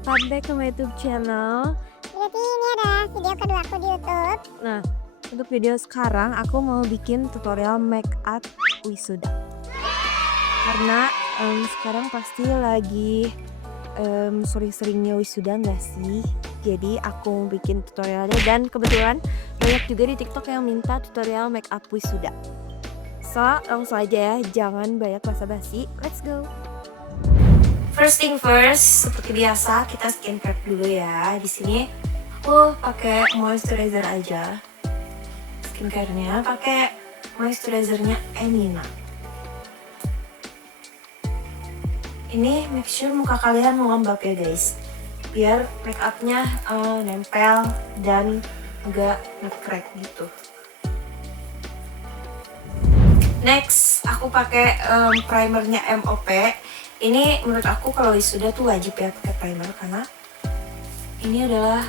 welcome back ke my YouTube channel. Berarti ini adalah video kedua aku di YouTube. Nah, untuk video sekarang aku mau bikin tutorial make up wisuda. Karena sekarang pasti lagi sering-seringnya wisuda nggak sih? Jadi aku mau bikin tutorialnya dan kebetulan banyak juga di TikTok yang minta tutorial make up wisuda. So, langsung aja ya, jangan banyak basa-basi. Let's go. First thing first, seperti biasa kita skincare dulu ya. Di sini aku pakai moisturizer aja. Skincare-nya pakai moisturizernya Emina. Ini make sure muka kalian lembab ya guys, biar make upnya nempel dan enggak nge-crack gitu. Next, aku pakai primernya MOP. Ini menurut aku kalau wisuda tuh wajib ya pakai primer, karena ini adalah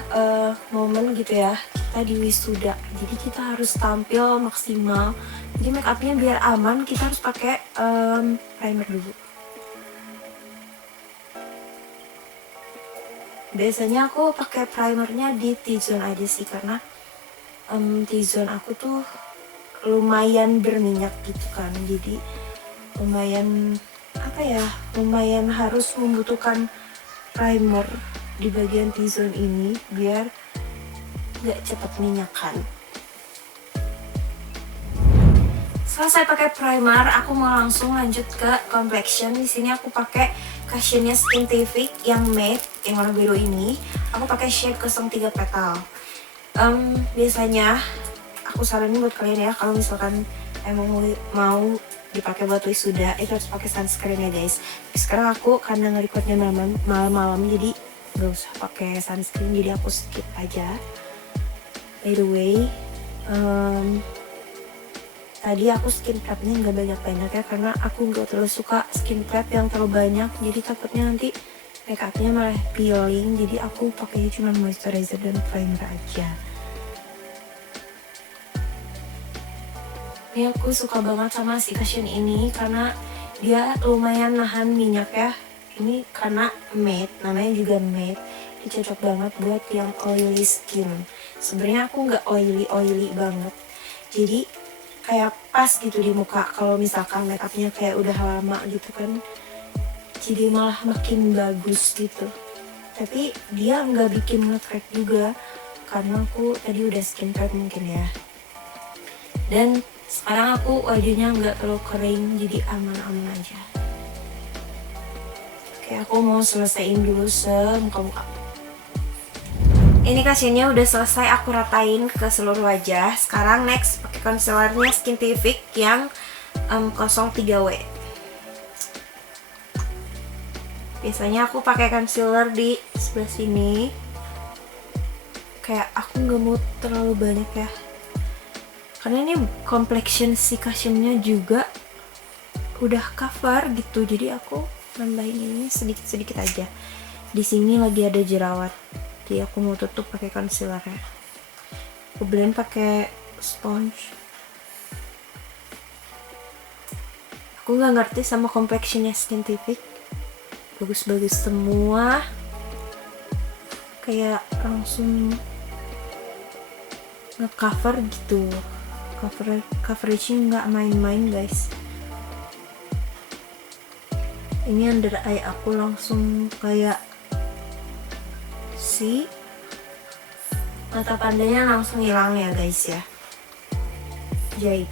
momen gitu ya, kita di wisuda. Jadi kita harus tampil maksimal. Jadi make upnya biar aman, kita harus pakai primer dulu. Biasanya aku pakai primernya di T-zone aja sih, karena T-zone aku tuh lumayan berminyak gitu kan. Jadi lumayan lumayan harus membutuhkan primer di bagian T-zone ini biar gak cepat minyakan. Selesai pakai primer, aku mau langsung lanjut ke complexion. Di sini aku pakai Cushion-nya Skintific yang matte, yang warna biru ini. Aku pakai shade 03 petal. Biasanya aku saranin buat kalian ya, kalau misalkan emang mau dipakai buat wisuda itu harus pakai sunscreen ya guys. Tapi sekarang aku karena nge-recordnya malam-malam jadi gak usah pakai sunscreen, jadi aku skip aja. By the way, tadi aku skin prepnya nggak banyak-banyak ya, karena aku nggak terlalu suka skin prep yang terlalu banyak, jadi takutnya nanti make upnya malah peeling. Jadi aku pakainya cuma moisturizer dan primer aja. Ini aku suka banget sama si Cushion ini karena dia lumayan nahan minyak ya. Ini karena matte, namanya juga matte. Ini cocok banget buat yang oily skin. Sebenarnya aku nggak oily banget, jadi kayak pas gitu di muka. Kalau misalkan make upnya kayak udah lama gitu kan, jadi malah makin bagus gitu. Tapi dia nggak bikin nge-crack juga, karena aku tadi udah skin prep mungkin ya. Dan sekarang aku wajahnya nggak terlalu kering, jadi aman-aman aja. Oke, aku mau selesaiin dulu semuka-muka. Ini Cushionnya udah selesai aku ratain ke seluruh wajah. Sekarang next pakai concealernya Skintific yang 03W. Biasanya aku pakai concealer di sebelah sini. Kayak aku nggak mau terlalu banyak ya, karena ini complexion si Cushionnya juga udah cover gitu, jadi aku nambahin ini sedikit-sedikit aja. Di sini lagi ada jerawat, jadi aku mau tutup pakai concealer ya. Aku blend pakai sponge. Aku nggak ngerti sama complexionnya Skintific, bagus-bagus semua, kayak langsung nge-cover gitu. Coverage-nya nggak main-main guys. Ini under eye aku langsung kayak mata pandanya langsung hilang ya guys ya. Jahit.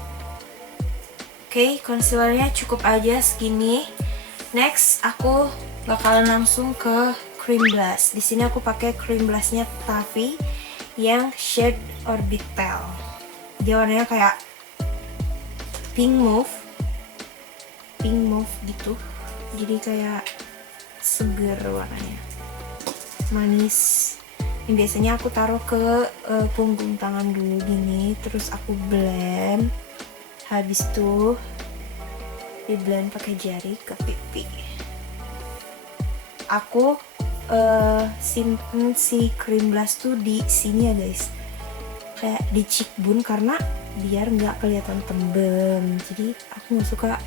Oke, concealernya cukup aja segini. Next aku bakalan langsung ke cream blush. Di sini aku pakai cream blushnya Taffy yang shade Orbital. Dia warnanya kayak pink mauve gitu, jadi kayak seger warnanya, manis. Ini biasanya aku taruh ke punggung tangan dulu gini, terus aku blend. Habis itu di blend pakai jari ke pipi. Aku simpen si cream blush tuh di sini ya guys, kayak di cheekbone, karena biar nggak kelihatan tembem. Jadi aku nggak suka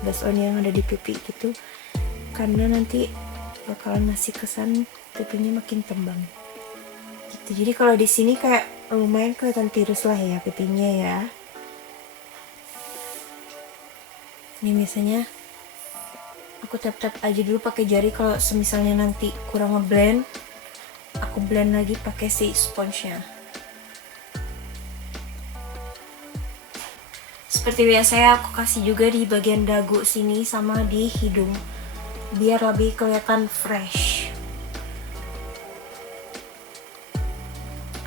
blush on yang ada di pipi gitu, karena nanti bakalan ngasih kesan pipinya makin tembam gitu. Jadi kalau di sini kayak lumayan kelihatan tirus lah ya pipinya ya. Ini biasanya aku tap-tap aja dulu pakai jari. Kalau semisalnya nanti kurang ngeblend, aku blend lagi pakai si sponge-nya. Seperti biasa aku kasih juga di bagian dagu sini sama di hidung biar lebih kelihatan fresh.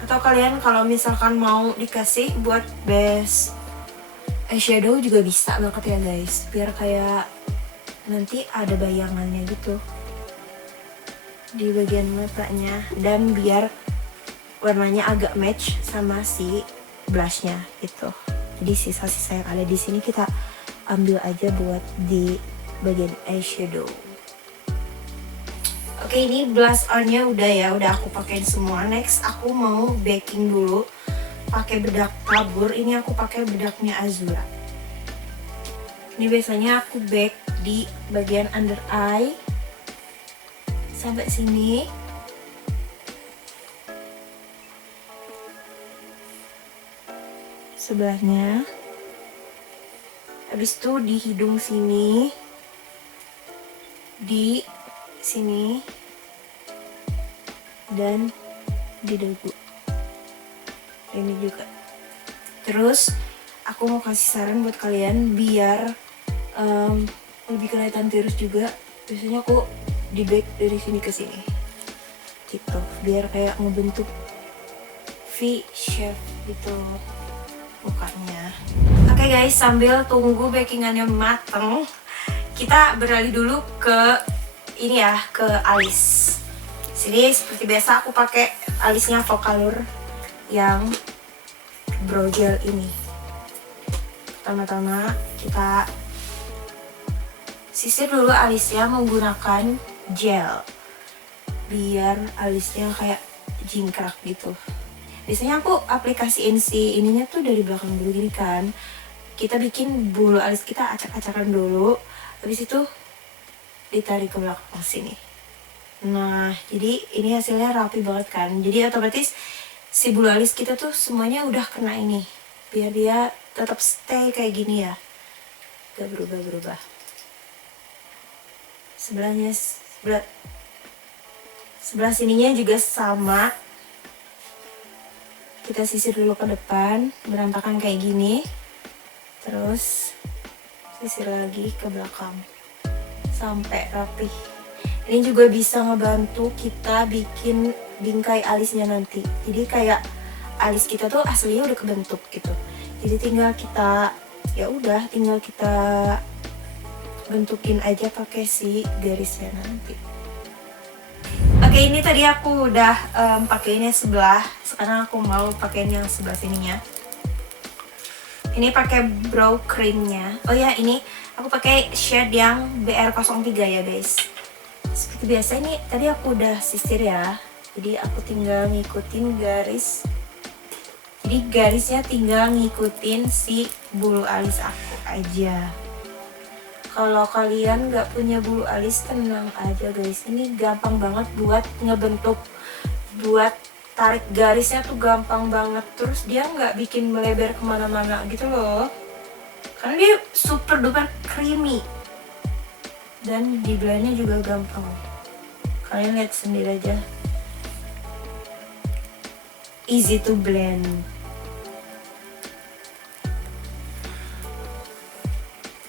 Atau kalian kalau misalkan mau dikasih buat base eyeshadow juga bisa banget ya guys, biar kayak nanti ada bayangannya gitu di bagian matanya dan biar warnanya agak match sama si blushnya gitu. Jadi sisa-sisa yang ada di sini kita ambil aja buat di bagian eyeshadow. Oke, ini blush on-nya udah ya, udah aku pakein semua. Next aku mau baking dulu pakai bedak tabur. Ini aku pakai bedaknya Azura. Ini biasanya aku bake di bagian under eye sampai sini. Sebelahnya, habis itu di hidung sini, di sini, dan di dagu ini juga. Terus aku mau kasih saran buat kalian biar lebih kelihatan tirus juga. Biasanya aku di bake dari sini ke sini gitu, biar kayak ngebentuk V shape gitu mukanya. Oke guys, sambil tunggu bakingannya mateng, kita beralih dulu ke ini ya, ke alis. Sini seperti biasa aku pakai alisnya Vocalour yang brow gel ini. Pertama-tama kita sisir dulu alisnya menggunakan gel biar alisnya kayak jingkrak gitu. Biasanya aku aplikasiin si ininya tuh dari belakang dulu gini kan. Kita bikin bulu alis kita acak-acakan dulu, habis itu ditarik ke belakang sini. Nah, jadi ini hasilnya rapi banget kan. Jadi otomatis si bulu alis kita tuh semuanya udah kena ini, biar dia tetap stay kayak gini ya, gak berubah-berubah. Sebelah sininya juga sama. Kita sisir dulu ke depan, berantakan kayak gini. Terus sisir lagi ke belakang sampai rapi. Ini juga bisa ngebantu kita bikin bingkai alisnya nanti. Jadi kayak alis kita tuh aslinya udah kebentuk gitu. Jadi tinggal kita tinggal kita bentukin aja pakai si garisnya nanti. Oke, ini tadi aku udah pakainya sebelah. Sekarang aku mau pakein yang sebelah sininya. Ini pakai brow creamnya. Oh ya, ini aku pakai shade yang BR03 ya guys. Seperti biasa ini tadi aku udah sisir ya. Jadi aku tinggal ngikutin garis. Jadi garisnya tinggal ngikutin si bulu alis aku aja. Kalau kalian nggak punya bulu alis, tenang aja guys. Ini gampang banget buat ngebentuk, buat tarik garisnya tuh gampang banget. Terus dia nggak bikin melebar kemana-mana gitu loh. Karena dia super duper creamy. Dan di blendnya juga gampang. Kalian lihat sendiri aja. Easy to blend.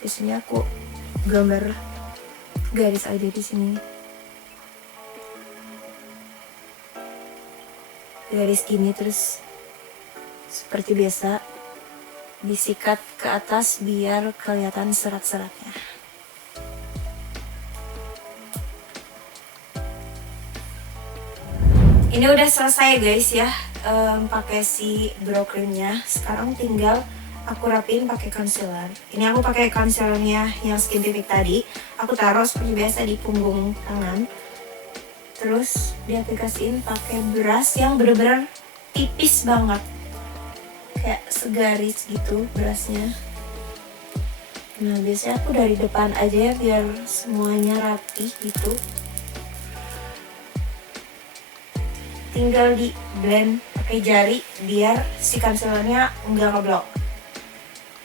Biasanya aku gambar garis aja di sini. Garis gini, terus seperti biasa disikat ke atas biar kelihatan serat-seratnya. Ini udah selesai guys ya, pakai si brow creamnya. Sekarang tinggal aku rapiin pakai concealer. Ini aku pakai concealernya yang Skin Titik tadi. Aku taruh seperti biasa di punggung tangan. Terus diaplikasiin pakai brush yang bener-bener tipis banget, kayak segaris gitu brushnya. Nah biasanya aku dari depan aja ya biar semuanya rapi gitu. tinggal di blend pakai jari biar si concealernya nggak ngeblok.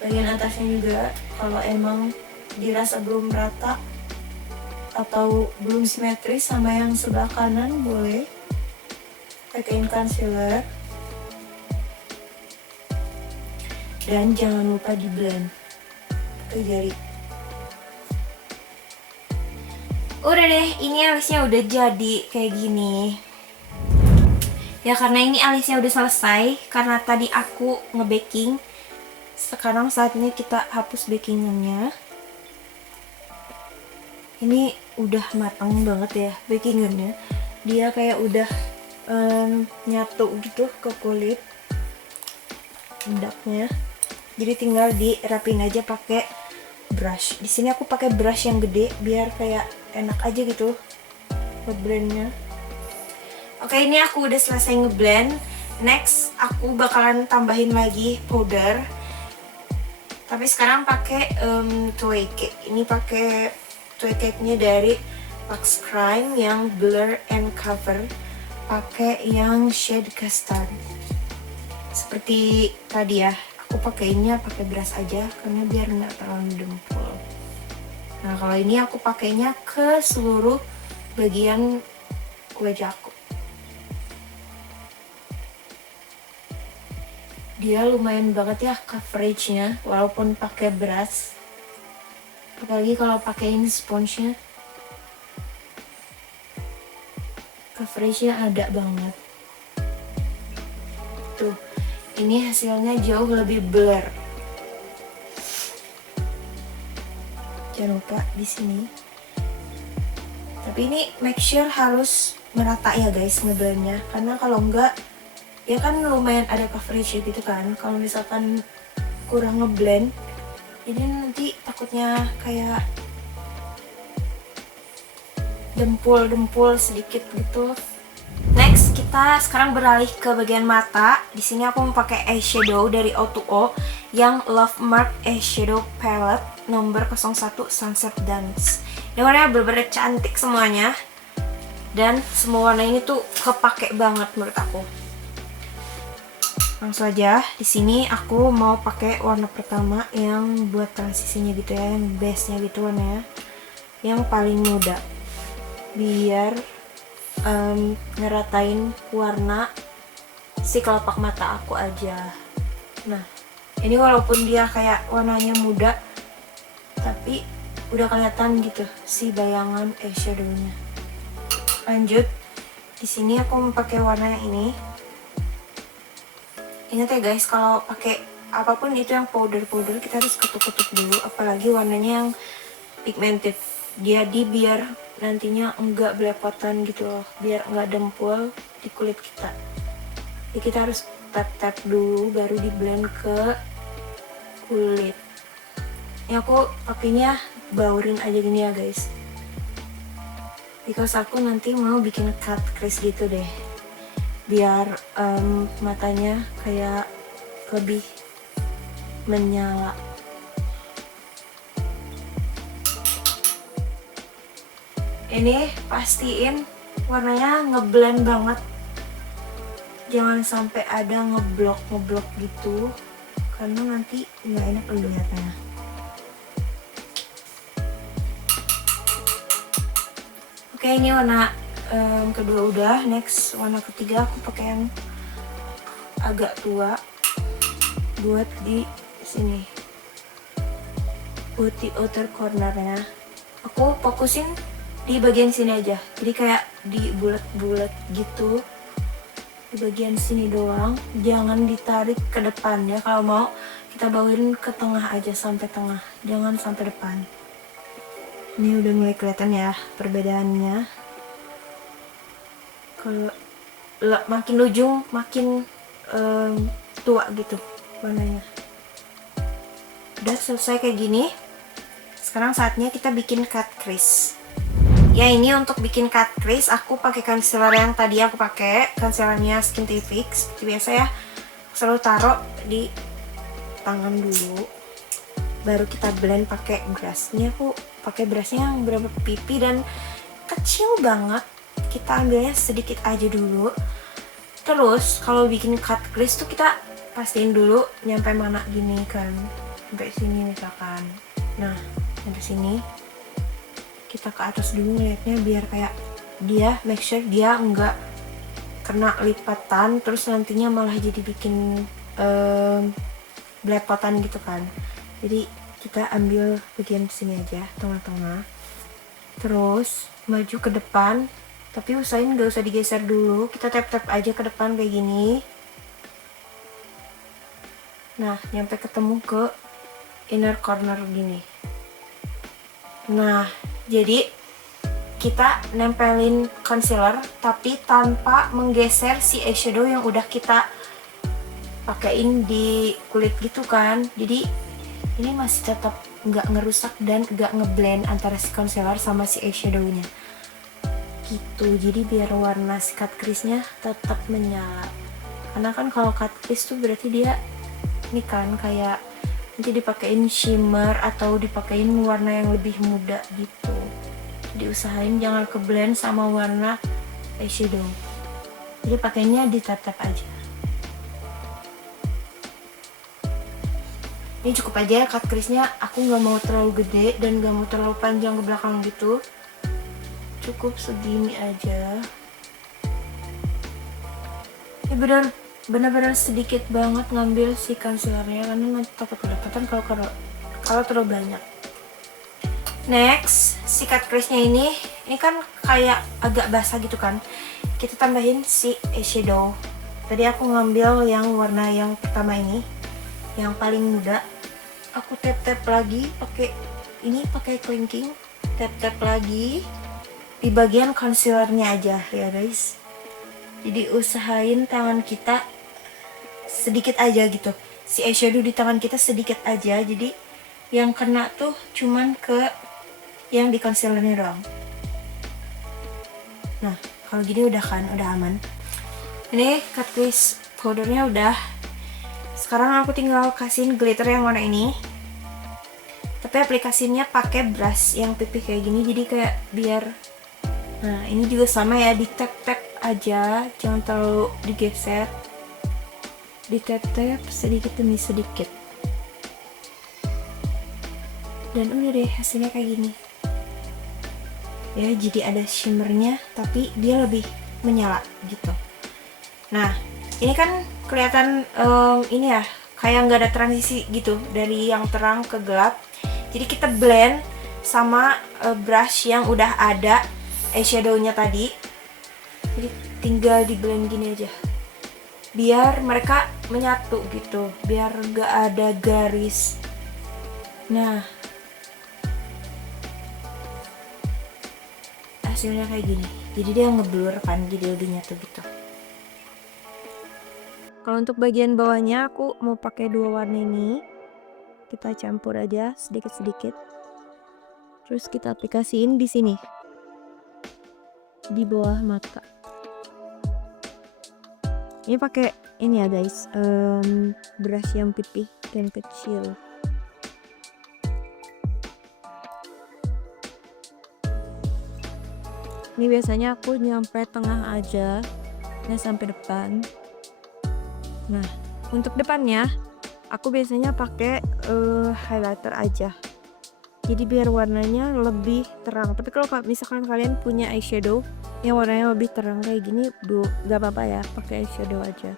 Bagian atasnya juga kalau emang dirasa belum rata atau belum simetris sama yang sebelah kanan, boleh pakaiin concealer. Dan jangan lupa di blend pakai jari. Udah deh, ini alisnya udah jadi kayak gini. Ya karena ini alisnya udah selesai, karena tadi aku nge-baking. Sekarang saatnya kita hapus bakingannya. Ini udah matang banget ya bakingannya. Dia kayak udah nyatu gitu ke kulit endaknya. Jadi tinggal dirapin aja pakai brush. Di sini aku pakai brush yang gede biar kayak enak aja gitu buat blendnya. Oke, ini aku udah selesai ngeblend. Next aku bakalan tambahin lagi powder. Tapi sekarang pakai Tway Cake. Ini pakai Tway Cake-nya dari Luxe Crime yang Blur and Cover. Pakai yang shade custard. Seperti tadi ya, aku pakainya pakai brush aja karena biar nggak terlalu dempul. Nah kalau ini aku pakainya ke seluruh bagian wajah aku. Dia lumayan banget ya coveragenya walaupun pakai brush. Apalagi kalau pakein sponsnya, coveragenya ada banget. Tuh, ini hasilnya jauh lebih blur. Jangan lupa di sini. Tapi ini make sure harus merata ya guys ngeblendnya, karena kalau enggak ya kan lumayan ada coverage gitu kan. Kalau misalkan kurang ngeblend, ini nanti takutnya kayak dempul sedikit gitu. Next kita sekarang beralih ke bagian mata. Di sini aku mau pakai eyeshadow dari O2O yang Love Mark Eyeshadow Palette nomor 01 Sunset Dance. Ini warnanya bener-bener cantik semuanya. Dan semua warna ini tuh kepake banget menurut aku. Langsung aja, di sini aku mau pakai warna pertama yang buat transisinya gitu ya, yang base-nya gitu warnanya. Yang paling muda. Biar ngeratain warna si kelopak mata aku aja. Nah, ini walaupun dia kayak warnanya muda, tapi udah kelihatan gitu si bayangan eyeshadownya. Lanjut, di sini aku mau pakai warna yang ini. Ingat ya guys, kalau pakai apapun itu yang powder kita harus ketuk-ketuk dulu, apalagi warnanya yang pigmented. Jadi biar nantinya enggak belepotan gitu loh, biar enggak dempul di kulit kita. Jadi kita harus tap-tap dulu baru di blend ke kulit. Ini aku pakainya baurin aja gini ya guys, because aku nanti mau bikin cut crease gitu deh, biar matanya kayak lebih menyala. Ini pastiin warnanya ngeblend banget, jangan sampai ada ngeblok gitu, karena nanti nggak enak lihatnya. Oke, ini warna kedua udah. Next warna ketiga aku pakai yang agak tua buat di sini, buat di outer cornernya. Aku fokusin di bagian sini aja, jadi kayak di bulat-bulat gitu di bagian sini doang, jangan ditarik ke depan ya. Kalau mau kita bawain ke tengah aja, sampai tengah, jangan sampai depan. Ini udah mulai kelihatan ya perbedaannya. Kalau makin ujung makin tua gitu warnanya. Udah selesai kayak gini. Sekarang saatnya kita bikin cut crease. Ya, ini untuk bikin cut crease aku pakai concealer yang tadi aku pakai, concealernya Skintific. Seperti biasa ya, selalu taruh di tangan dulu, baru kita blend pakai brush. Ini aku pakai brushnya yang berapa pipi dan kecil banget. Kita ambilnya sedikit aja dulu, Terus kalau bikin cut crease tuh kita pastiin dulu nyampe mana gini kan, sampai sini misalkan. Nah sampai sini kita ke atas dulu ngeliatnya biar kayak dia make sure dia enggak kena lipatan terus nantinya malah jadi bikin belepotan gitu kan. Jadi kita ambil bagian sini aja, tengah-tengah, terus maju ke depan, tapi usahain gak usah digeser dulu, kita tap-tap aja ke depan kayak gini. Nah nyampe ketemu ke inner corner gini. Nah jadi kita nempelin concealer tapi tanpa menggeser si eyeshadow yang udah kita pakein di kulit gitu kan. Jadi ini masih tetap nggak ngerusak dan nggak ngeblend antara si concealer sama si eyeshadownya gitu. Jadi biar warna si cut crease-nya tetap menyala, karena kan kalau cut crease tuh berarti dia ini kan kayak nanti dipakein shimmer atau dipakein warna yang lebih muda gitu. Jadi usahain jangan ke blend sama warna eyeshadow, jadi pakainya di tap-tap aja. Ini cukup aja cut crease-nya, aku nggak mau terlalu gede dan nggak mau terlalu panjang ke belakang gitu, cukup segini aja. Ini benar-benar sedikit banget ngambil si concealernya karena nanti takut kedapatan kalau terlalu banyak. Next, si cut crease-nya ini kan kayak agak basah gitu kan, kita tambahin si eyeshadow. Tadi aku ngambil yang warna yang pertama ini, yang paling muda. Aku tap-tap lagi pakai clinking, tap-tap lagi di bagian concealernya aja ya guys. Jadi usahain tangan kita sedikit aja gitu, si eyeshadow di tangan kita sedikit aja, jadi yang kena tuh cuman ke yang di concealernya doang. Nah kalau gini udah aman. Ini cut crease powdernya udah. Sekarang aku tinggal kasihin glitter yang warna ini, tapi aplikasinya pakai brush yang pipih kayak gini, jadi kayak biar, nah ini juga sama ya, di tap-tap aja, jangan terlalu digeser, di tap-tap sedikit demi sedikit, dan udah deh hasilnya kayak gini ya. Jadi ada shimmernya tapi dia lebih menyala gitu. Nah ini kan kelihatan ini ya kayak nggak ada transisi gitu dari yang terang ke gelap. Jadi kita blend sama brush yang udah ada eyeshadownya tadi. Jadi tinggal di blend gini aja biar mereka menyatu gitu, biar nggak ada garis. Nah hasilnya kayak gini, jadi dia ngeblur kan, jadi lebih nyatu gitu. Kalau untuk bagian bawahnya aku mau pakai dua warna ini, kita campur aja sedikit-sedikit, terus kita aplikasiin di sini di bawah mata. Ini pakai ini ya guys, brush yang pipih dan kecil. Ini biasanya aku nyampe tengah aja, nggak sampai depan. Nah untuk depannya aku biasanya pakai highlighter aja, jadi biar warnanya lebih terang. Tapi kalau misalkan kalian punya eyeshadow yang warnanya lebih terang kayak gini, gak apa-apa ya, pakai eyeshadow aja.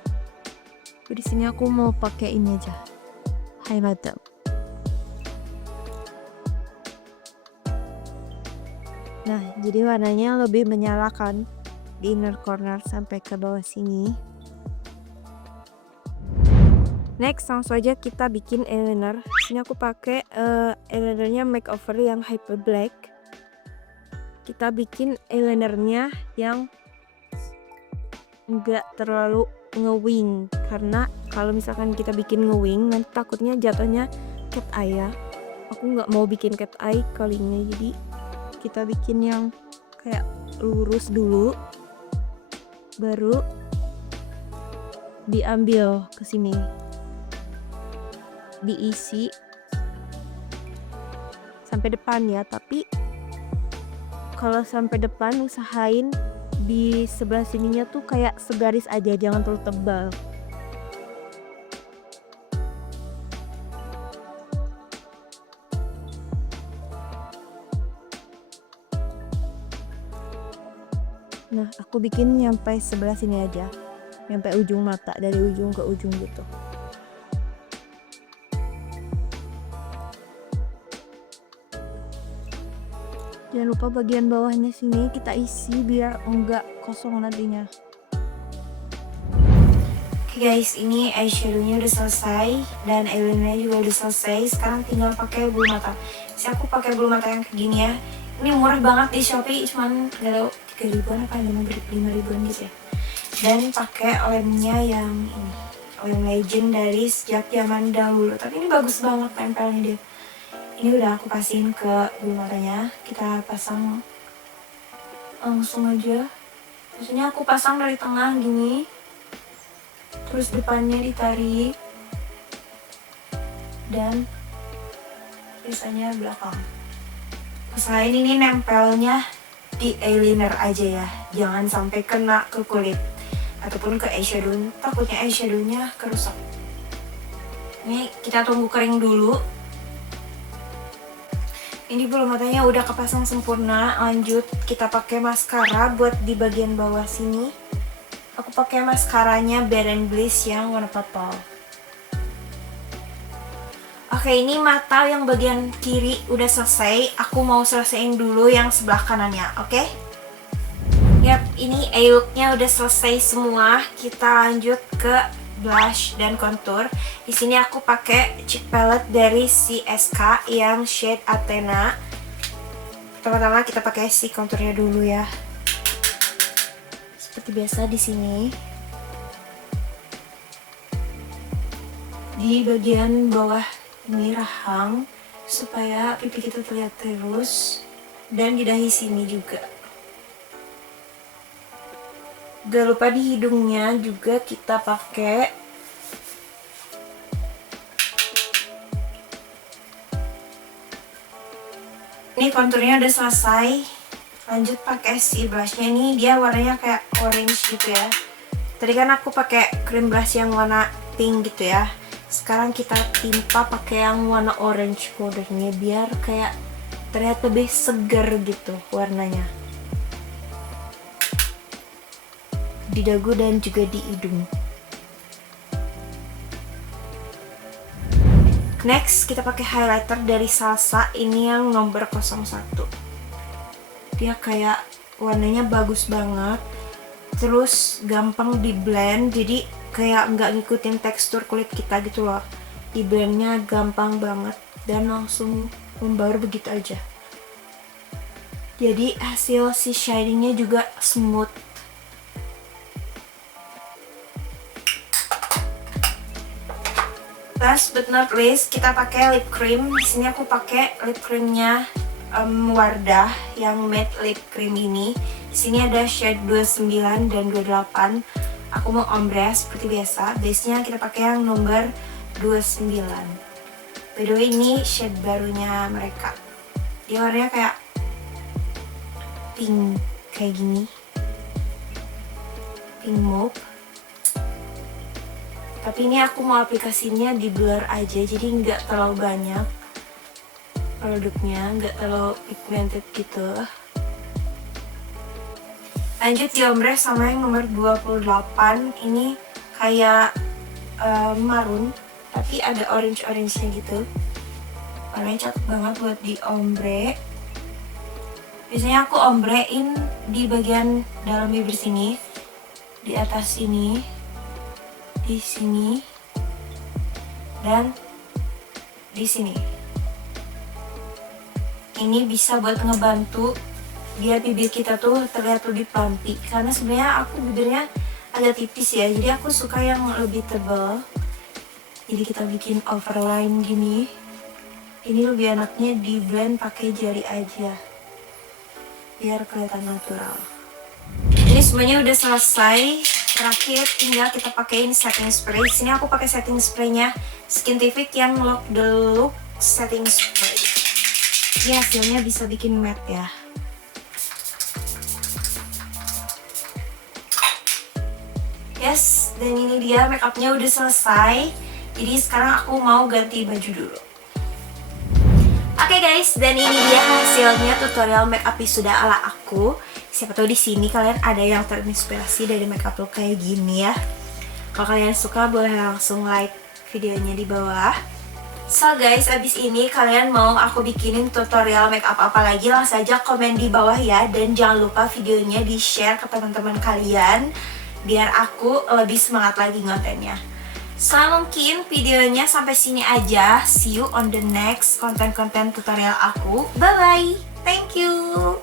Di sini aku mau pakai ini aja, highlighter. Nah jadi warnanya lebih menyalakan di inner corner sampai ke bawah sini. Next langsung aja kita bikin eyeliner. Sini aku pakai eyelinernya makeover yang hyper black. Kita bikin eyelinernya yang enggak terlalu ngewing, karena kalau misalkan kita bikin ngewing nanti takutnya jatuhnya cat eye ya. Aku nggak mau bikin cat eye kali ini, jadi kita bikin yang kayak lurus dulu, baru diambil ke sini, diisi sampai depan ya. Tapi kalau sampai depan usahain di sebelah sininya tuh kayak segaris aja, jangan terlalu tebal. Nah, aku bikin nyampe sebelah sini aja, nyampe ujung mata, dari ujung ke ujung gitu. Jangan lupa bagian bawahnya sini kita isi biar enggak kosong nantinya. Oke guys, ini eyeshadownya udah selesai dan eyelinernya juga udah selesai. Sekarang tinggal pakai bulu mata. Aku pakai bulu mata yang kayak gini ya. Ini murah banget di Shopee, cuman gak tau 3 ribuan apa 5 ribuan gitu ya. Dan pakai lemnya yang ini, lem legend dari sejak zaman dahulu. Tapi ini bagus banget tempelnya dia. Ini udah aku kasihin ke bulu matanya. Kita pasang langsung aja. Biasanya aku pasang dari tengah gini, terus depannya ditarik, dan biasanya belakang. Usahain ini nempelnya di eyeliner aja ya, jangan sampai kena ke kulit ataupun ke eyeshadow, takutnya eyeshadownya kerusak. Ini kita tunggu kering dulu. Ini bulu matanya udah kepasang sempurna. Lanjut kita pakai maskara buat di bagian bawah sini. Aku pakai maskaranya Bare & Bliss yang warna purple. Oke, ini mata yang bagian kiri udah selesai. Aku mau selesaiin dulu yang sebelah kanannya, oke? Yap, ini eye look-nya udah selesai semua. Kita lanjut ke blush dan contour. Di sini aku pakai cheek palette dari CSK yang shade Athena. Pertama-tama kita pakai si contournya dulu ya. Seperti biasa di sini. Di bagian bawah ini rahang supaya pipi kita terlihat terus, dan di dahi sini juga. Gak lupa di hidungnya juga kita pakai ini. Konturnya udah selesai. Lanjut pakai si blushnya. Ini dia warnanya kayak orange gitu ya. Tadi kan aku pakai cream blush yang warna pink gitu ya. Sekarang kita timpa pakai yang warna orange powdernya biar kayak terlihat lebih segar gitu warnanya. Di dagu dan juga di hidung. Next kita pakai highlighter dari Salsa, ini yang nomor 01. Dia kayak warnanya bagus banget, terus gampang di blend, jadi kayak nggak ngikutin tekstur kulit kita gitu loh. Di blendnya gampang banget dan langsung membaur begitu aja. Jadi hasil si shadingnya juga smooth. Last but not least, kita pakai lip cream. Di sini aku pakai lip creamnya Wardah yang matte lip cream ini. Di sini ada shade 29 dan 28. Aku mau ombre seperti biasa. Base-nya kita pakai yang nomor 29. By the way, ini shade barunya mereka. Dia warnanya kayak pink kayak gini. Pink mauve. Tapi ini aku mau aplikasinya di blur aja, jadi nggak terlalu banyak produknya, nggak terlalu pigmented gitu. Lanjut di ombre sama yang nomor 28. Ini kayak marun, tapi ada orange-nya gitu. Warnanya cakep banget buat di ombre. Biasanya aku ombrein di bagian dalam bibir sini, di atas sini, di sini, dan di sini. Ini bisa buat ngebantu biar bibir kita tuh terlihat lebih plumpy, karena sebenarnya aku bibirnya agak tipis ya, jadi aku suka yang lebih tebal. Jadi kita bikin overline gini. Ini lebih enaknya di blend pakai jari aja biar kelihatan natural. Ini semuanya udah selesai. Terakhir tinggal kita pakein setting spray. Di sini aku pakai setting spraynya Skintific yang Lock the Look setting spray. Ini hasilnya bisa bikin matte ya. beres dan ini dia makeupnya udah selesai. Jadi sekarang aku mau ganti baju dulu. Oke guys, dan ini dia hasilnya tutorial makeup wisuda ala aku. Siapa tahu di sini kalian ada yang terinspirasi dari makeup look kayak gini ya. Kalau kalian suka boleh langsung like videonya di bawah. So guys, abis ini kalian mau aku bikinin tutorial makeup apa lagi, langsung saja komen di bawah ya. Dan jangan lupa videonya di share ke teman-teman kalian biar aku lebih semangat lagi ngontennya. So mungkin videonya sampai sini aja. See you on the next konten-konten tutorial aku. Bye bye. Thank you.